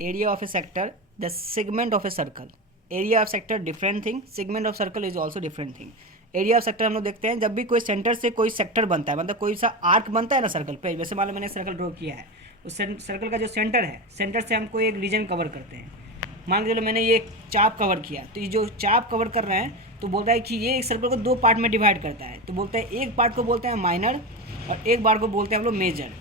area of a sector, the segment of a circle. Area of sector different thing, segment of circle is also different thing. Area of sector हम लोग देखते हैं जब भी कोई centre से कोई सेक्टर बनता है, मतलब कोई सा आर्क बनता है ना सर्कल पे, वैसे मान लो मैंने सर्कल ड्रॉ किया है, उस सर्कल का जो सेंटर है, सेंटर से हम कोई एक रीजन कवर करते हैं। मान के चलो मैंने ये चाप कवर किया, तो ये जो चाप कवर कर रहे हैं तो बोलता है कि ये एक सर्कल को दो पार्ट में डिवाइड करता है, तो बोलता है एक पार्ट को बोलते हैं माइनर और एक पार्ट को बोलते हैं हम लोग मेजर।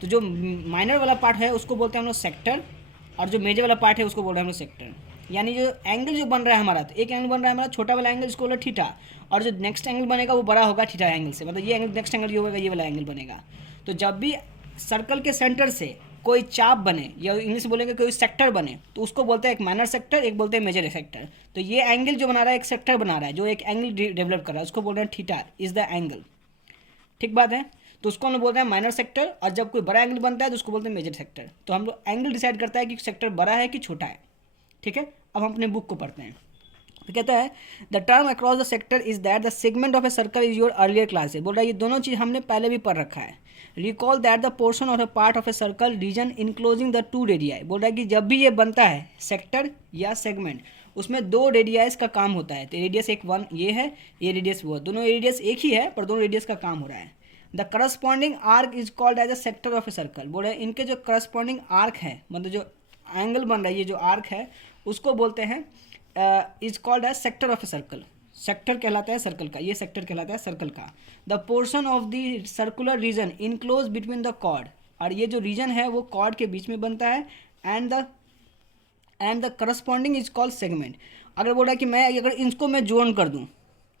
तो जो माइनर वाला पार्ट है उसको बोलते हैं हम लोग सेक्टर, और जो मेजर वाला पार्ट है उसको बोल रहे हैं हम लोग सेक्टर। यानी जो एंगल जो बन रहा है हमारा, तो एक एंगल बन रहा है हमारा छोटा वाला एंगल, इसको बोला थीटा, और जो नेक्स्ट एंगल बनेगा वो बड़ा होगा थीटा एंगल से, मतलब ये एंगल नेक्स्ट एंगल जो होगा ये वाला एंगल बनेगा। तो जब भी सर्कल के सेंटर से कोई चाप बने या इंग्लिश बोलेंगे कोई सेक्टर बने, तो उसको बोलते हैं एक माइनर सेक्टर, एक बोलते हैं मेजर सेक्टर। तो ये एंगल जो बना रहा है एक सेक्टर बना रहा है, जो एक एंगल डेवलप कर रहा है, उसको बोल रहे हैं थीटा इज द एंगल। ठीक बात है। तो उसको हम लोग बोलते हैं माइनर सेक्टर, और जब कोई बड़ा एंगल बनता है तो उसको बोलते हैं मेजर सेक्टर। तो हम लोग एंगल डिसाइड करता है कि सेक्टर बड़ा है कि छोटा है। ठीक है, अब हम अपने बुक को पढ़ते हैं। तो कहता है the term across the sector is that the segment of a circle is your earlier class है। बोल रहा है ये दोनों चीज़ हमने पहले भी पढ़ रखा है। Recall that the portion of a part of a circle region enclosing the two radii. बोल रहा है कि जब भी ये बनता है सेक्टर या सेगमेंट, उसमें दो रेडियाइस का काम होता है। तो रेडियस एक वन ये है, ये रेडियस वो है, दोनों रेडियस एक ही है पर दोनों रेडियस का काम हो रहा है। The corresponding arc is called as a sector of a circle. बोल रहे हैं इनके जो करस्पॉन्डिंग आर्क है, मतलब जो एंगल बन रहा है, ये जो आर्क है उसको बोलते हैं is called as sector of a circle. Sector कहलाता है सर्कल का, ये सेक्टर कहलाता है सर्कल का। The portion of the circular region enclose between the chord, और ये जो रीजन है वो कॉर्ड के बीच में बनता है। And the corresponding is called segment. अगर बोल रहा है कि मैं अगर इसको मैं जोन कर दूँ,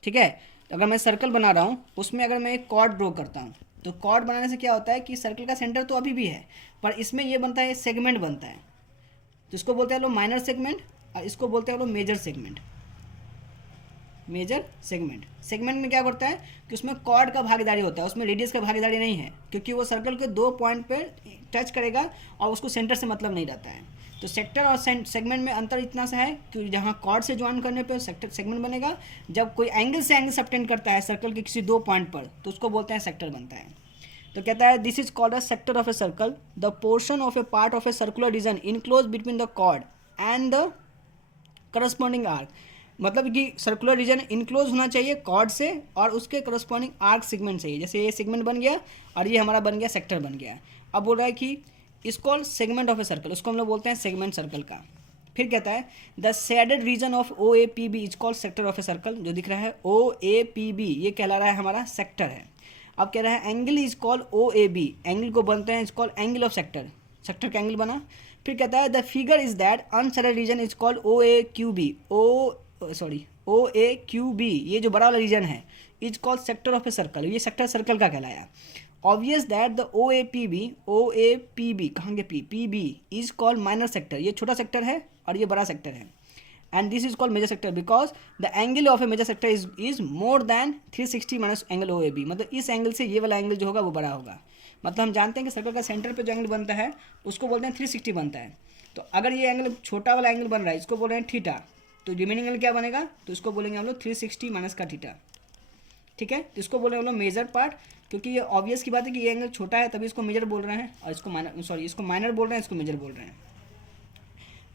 ठीक है, तो अगर मैं सर्कल बना रहा हूँ उसमें अगर मैं एक कॉर्ड ड्रॉ करता हूँ, तो कॉर्ड बनाने से क्या होता है कि सर्कल का सेंटर तो अभी भी है पर इसमें ये बनता है सेगमेंट बनता है, तो इसको बोलते हैं लोग माइनर सेगमेंट, और इसको बोलते हैं लोग major segment. Major segment, segment में क्या करता है कि उसमें कॉर्ड का भागीदारी होता है, उसमें रेडियस का भागीदारी नहीं है, क्योंकि वो सर्कल के दो पॉइंट पे टच करेगा और उसको सेंटर से मतलब नहीं रहता है। तो सेक्टर और सेगमेंट में अंतर इतना सा है कि जहाँ कॉर्ड से ज्वाइन करने पे सेक्टर सेगमेंट बनेगा, जब कोई एंगल से एंगल सबटेंड करता है सर्कल के किसी दो पॉइंट पर, तो उसको बोलते हैं सेक्टर बनता है। तो कहता है this is called a sector of a circle, the portion of a part of a circular region enclose between the chord and the corresponding arc. मतलब कि सर्कुलर रीजन इनक्लोज होना चाहिए कॉर्ड से और उसके करस्पॉन्डिंग आर्क सेगमेंट से। जैसे ये सेगमेंट बन गया और ये हमारा बन गया सेक्टर बन गया। अब बोल रहा है कि इसको सेगमेंट ऑफ ए सर्कल, उसको हम लोग बोलते हैं सेगमेंट सर्कल का। फिर कहता है the shaded region of O A P B is called sector of a circle. जो दिख रहा है ओ ए पी बी ये कहला रहा है हमारा सेक्टर है। अब कह रहा है angle is called O A B, angle को बनते हैं is called angle of sector, sector का एंगल बना। फिर कहता है the figure is that unshaded region is called O A Q B, O A Q B ये जो बड़ा वाला रीजन है is called sector of a circle, ये सेक्टर सर्कल का कहलाया। Obvious that the O A P B कहाँ गए P B is called minor sector, ये छोटा सेक्टर है और ये बड़ा सेक्टर है। And this is called major sector because the angle of a major sector is more than 360 minus angle O A B, मतलब इस एंगल से ये वाला एंगल जो होगा वो बड़ा होगा। मतलब हम जानते हैं कि सर्कल का सेंटर पे जो एंगल बनता है उसको बोलते हैं 360 बनता है। तो अगर ये एंगल छोटा वाला एंगल बन रहा है इसको बोल रहे हैं थीटा, तो रिमेनिंग एंगल क्या बनेगा, तो इसको बोलेंगे हम लोग 360 माइनस का थीटा। ठीक है, तो इसको बोले हम लोग मेजर पार्ट, क्योंकि ये ऑब्वियस की बात है कि ये एंगल छोटा है तभी इसको मेजर बोल रहे हैं, और इसको माइनर बोल रहे हैं, इसको मेजर बोल रहे हैं।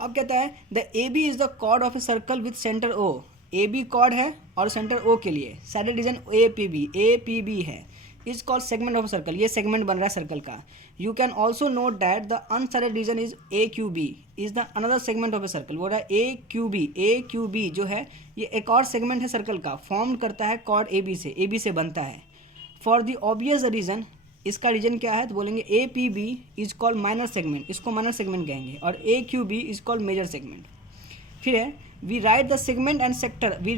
अब कहता है the A B is the chord of a circle with centre O, A B chord है और सेंटर ओ के लिए shaded region A P B है, is called segment of circle, ये सेगमेंट बन रहा है सर्कल का। You can also note that the unshaded region is A Q B is the another segment of a circle. बोल रहा है ए Q B जो है ये एक और सेगमेंट है सर्कल का, फॉर्म करता है कॉर्ड ए बी से बनता है। फॉर द ऑब्वियस रीजन, इसका रीजन क्या है तो बोलेंगे A P B is called minor segment, इसको माइनर सेगमेंट कहेंगे, और A Q B is called major segment. फिर है we write the segment and sector we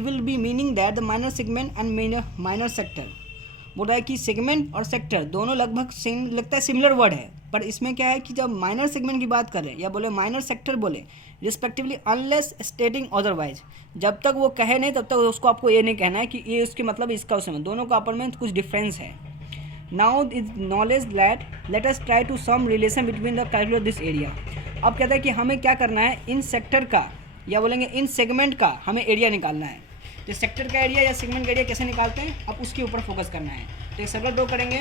will be meaning that the minor segment and minor sector. बोल रहा है कि segment और सेक्टर दोनों लगभग सेम लगता है, सिमिलर वर्ड है, पर इसमें क्या है कि जब माइनर सेगमेंट की बात करें या बोले माइनर सेक्टर बोले रिस्पेक्टिवली अनलेस स्टेटिंग अदरवाइज, जब तक वो कहे नहीं तब तक उसको आपको ये नहीं कहना है कि ये उसके मतलब इसका उसमें, दोनों का आपस में कुछ डिफरेंस है। Now is knowledge let us try to some relation between the calculate this area. अब कहता है कि हमें क्या करना है, इन सेक्टर का या बोलेंगे इन सेगमेंट का हमें एरिया निकालना है। तो सेक्टर का एरिया या सेगमेंट का एरिया कैसे निकालते हैं, अब उसके ऊपर फोकस करना है। तो एक सर्कल ड्रॉ करेंगे,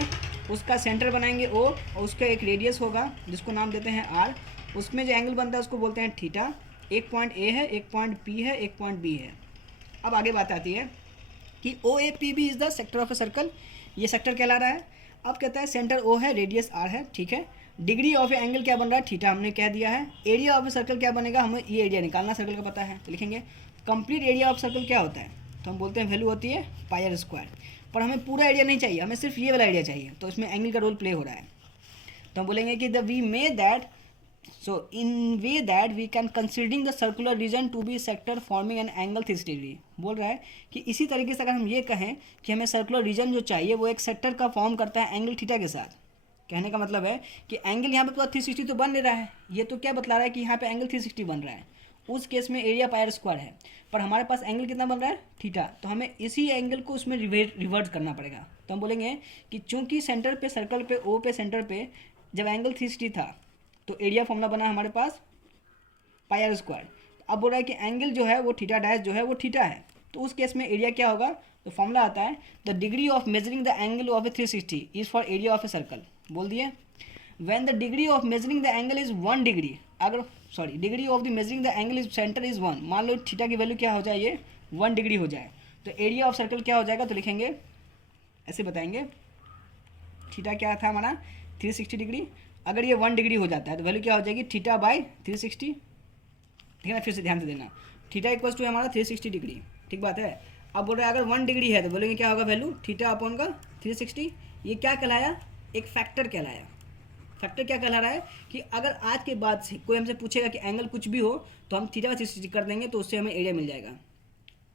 उसका सेंटर बनाएंगे ओ, और उसका एक रेडियस होगा जिसको नाम देते हैं आर, उसमें जो एंगल बनता है उसको बोलते हैं थीटा। एक पॉइंट ए है, एक पॉइंट पी है, एक पॉइंट बी है। अब आगे बात आती है कि O A P B is the sector of a circle, ये सेक्टर कहला रहा है। अब कहता है सेंटर ओ है, रेडियस आर है, ठीक है। डिग्री ऑफ ए एंगल क्या बन रहा है, थीटा, हमने कह दिया है। एरिया ऑफ ए सर्कल क्या बनेगा, हमें ये एरिया निकालना सर्कल का पता है, तो लिखेंगे कंप्लीट एरिया ऑफ सर्कल क्या होता है, तो हम बोलते हैं वैल्यू होती है पाई आर स्क्वायर। पर हमें पूरा एरिया नहीं चाहिए, हमें सिर्फ ये वाला एरिया चाहिए, तो इसमें एंगल का रोल प्ले हो रहा है। तो हम बोलेंगे कि the we may that, so in way that we can considering the circular region to be sector forming an angle 360 degree. बोल रहा है कि इसी तरीके से अगर हम ये कहें कि हमें सर्कुलर रीजन जो चाहिए वो एक सेक्टर का फॉर्म करता है एंगल थीटा के साथ। कहने का मतलब है कि एंगल यहाँ पे पूरा 360 तो बन नहीं रहा है, ये तो क्या बतला रहा है कि यहाँ पे एंगल 360 बन रहा है। उस केस में एरिया पाई आर स्क्वायर है, पर हमारे पास एंगल कितना बन रहा है, थीटा, तो हमें इसी एंगल को उसमें रिवर्ट करना पड़ेगा। तो हम बोलेंगे कि चूंकि सेंटर पे सर्कल पे ओ पे सेंटर पे जब एंगल 360 था तो एरिया फॉर्मूला बना हमारे पास पाई आर स्क्वायर। अब बोल रहा है कि एंगल जो है वो थीटा डैश जो है वो थीटा है, तो उस केस में एरिया क्या होगा, तो फॉर्मूला आता है the degree of measuring the angle of a 360 is for area of a circle. बोल दिए when the degree of measuring the angle is 1 degree, अगर sorry degree of the measuring the angle is centre is 1, मान लो theta की value क्या हो जाए, ये 1 degree हो जाए, तो एरिया ऑफ सर्कल क्या हो जाएगा, तो लिखेंगे ऐसे बताएंगे थीटा क्या था हमारा 360 डिग्री, अगर ये 1 डिग्री हो जाता है तो वैल्यू क्या हो जाएगी थीटा बाई 360, ठीक है ना। फिर से ध्यान से देना, थीटा इक्वल्स टू हमारा 360 डिग्री, ठीक बात है। अब बोल रहे हैं अगर 1 डिग्री है तो बोलेंगे क्या होगा वैल्यू थीटा अपॉन का 360। ये क्या कहलाया, एक फैक्टर कहलाया। फैक्टर क्या कहला रहा है कि अगर आज के बाद से कोई हमसे पूछेगा कि एंगल कुछ भी हो तो हम थीटा 360 कर देंगे तो उससे हमें एरिया मिल जाएगा।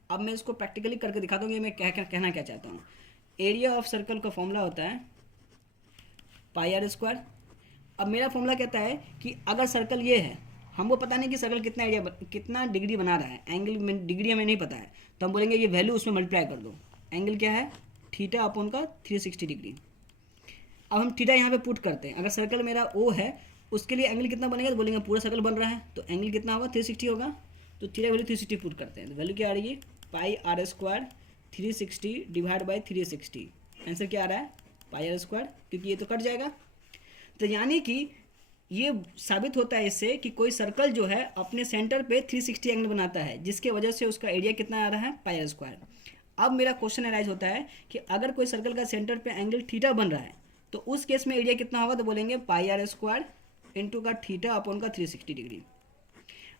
अब मैं इसको प्रैक्टिकली करके दिखा दूँगी मैं कहना क्या चाहता हूँ। एरिया ऑफ सर्कल का फॉर्मूला होता है पाई आर स्क्वायर। अब मेरा फॉर्मूला कहता है कि अगर सर्कल ये है, हमको पता नहीं कि सर्कल कितना एरिया कितना डिग्री बना रहा है, एंगल में डिग्री हमें नहीं पता है, तो हम बोलेंगे ये वैल्यू उसमें मल्टीप्लाई कर दो। एंगल क्या है थीटा अपॉन का 360 डिग्री। अब हम थीटा यहाँ पे पुट करते हैं, अगर सर्कल मेरा ओ है उसके लिए एंगल कितना बनेगा, तो बोलेंगे पूरा सर्कल बन रहा है तो एंगल कितना होगा 360 होगा, तो थीटा वैल्यू 360 पुट करते हैं, तो वैल्यू क्या आ रही है pi are square 360 divide by 360। Answer क्या आ रहा है पाई आर स्क्वायर, क्योंकि ये तो कट जाएगा। तो यानी कि ये साबित होता है इससे कि कोई सर्कल जो है अपने सेंटर पे 360 एंगल बनाता है, जिसके वजह से उसका एरिया कितना आ रहा है पाई आर स्क्वायर। अब मेरा क्वेश्चन अराइज होता है कि अगर कोई सर्कल का सेंटर पे एंगल थीटा बन रहा है तो उस केस में एरिया कितना होगा, तो बोलेंगे पाई आर स्क्वायर इंटू का थीटा अपॉन का 360 डिग्री।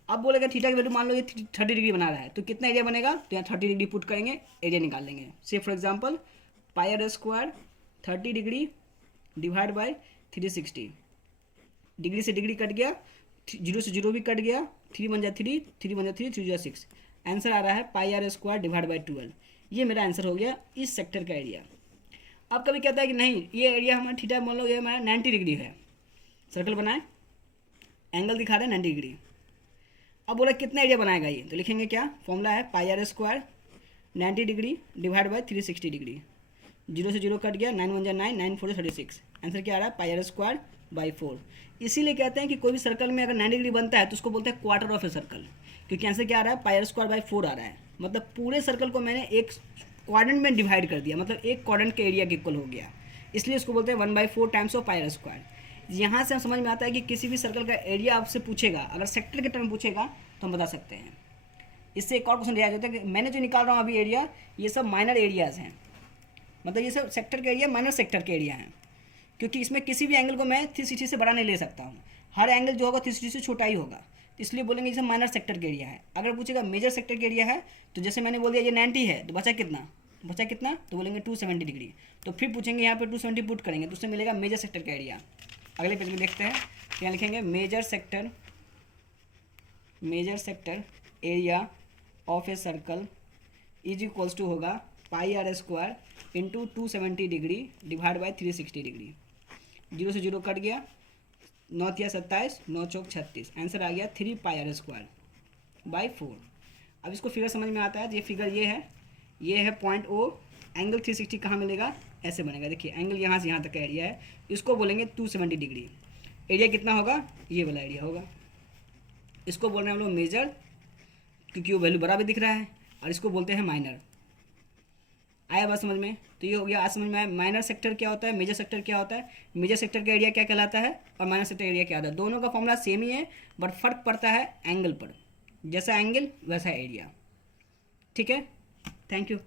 अब बोलेगा थीटा की वैल्यू मान लो ये 30 डिग्री बना रहा है तो कितना एरिया बनेगा, तो यहाँ 30 डिग्री पुट करेंगे, एरिया निकाल लेंगे। Say for example pi are square 30 degree divide by 360, degree से डिग्री कट गया, जीरो से जीरो भी कट गया, 3 बन जा 3, 3 बन जा 3, 3 जा 6। आंसर आ रहा है pi are square divide by 12। ये मेरा आंसर हो गया इस सेक्टर का एरिया। अब कभी कहता है कि नहीं ये एरिया हमारा थीटा मान लो ये हमारा 90 डिग्री है, सर्कल बनाए एंगल दिखा रहे हैं 90 डिग्री। अब बोला कितना एरिया बनाएगा ये, तो लिखेंगे क्या फॉर्मूला है pi are square 90 degree divide by 360 degree, zero से जीरो कट गया, 9 1 जा 9, 9 4 36। आंसर क्या आ रहा है पाई आर स्क्वायर बाई 4। इसीलिए कहते हैं कि कोई भी सर्कल में अगर 90 डिग्री बनता है तो उसको बोलते हैं क्वार्टर ऑफ ए सर्कल, क्योंकि आंसर क्या आ रहा है पाई आर स्क्वायर बाई 4 आ रहा है। मतलब पूरे सर्कल को मैंने एक क्वाड्रेंट में डिवाइड कर दिया, मतलब एक क्वाड्रेंट के एरिया के इक्वल हो गया, इसलिए इसको बोलते हैं 1/4 times of pi are square. यहाँ से हम समझ में आता है कि किसी भी सर्कल का एरिया आपसे पूछेगा, अगर सेक्टर के टर्म में पूछेगा तो हम बता सकते हैं। इससे एक और क्वेश्चन रियाज होता है कि मैंने जो निकाल रहा हूँ अभी एरिया, ये सब माइनर एरियाज़ हैं, मतलब ये सब सेक्टर के एरिया माइनर सेक्टर के एरिया हैं, क्योंकि इसमें किसी भी एंगल को मैं 360 से बड़ा नहीं ले सकता हूँ, हर एंगल जो होगा 360 से छोटा ही होगा, इसलिए बोलेंगे इसे माइनर सेक्टर के एरिया है। अगर पूछेगा मेजर सेक्टर के एरिया है तो जैसे मैंने बोल दिया ये 90 है तो बचा कितना तो बोलेंगे 270 डिग्री, तो फिर पूछेंगे यहाँ पे 270 पुट करेंगे तो उससे मिलेगा मेजर सेक्टर का एरिया। अगले पेज में देखते हैं, यहाँ लिखेंगे major sector area of a circle is equals to होगा pi are square into 270 degree divide by 360 degree. Zero से जीरो कट गया, 9 या 27, 9 चौक 36। आंसर आ गया 3 पाई आर स्क्वायर बाई 4। अब इसको फिगर समझ में आता है, ये फिगर ये है पॉइंट ओ, एंगल 360 कहाँ मिलेगा, ऐसे बनेगा। देखिए एंगल यहाँ से यहाँ तक का एरिया है, इसको बोलेंगे 270 डिग्री। एरिया कितना होगा, ये वाला एरिया होगा, इसको बोल रहे हैं हम लोग मेजर, क्योंकि वो वैल्यू बराबर दिख रहा है, और इसको बोलते हैं माइनर। आया बात समझ में? तो ये हो गया, आज समझ में आया माइनर सेक्टर क्या होता है, मेजर सेक्टर क्या होता है, मेजर सेक्टर का एरिया क्या कहलाता है और माइनर सेक्टर एरिया क्या होता है। दोनों का फॉर्मूला सेम ही है, बट फर्क पड़ता है एंगल पर, जैसा एंगल वैसा एरिया। ठीक है, थैंक यू।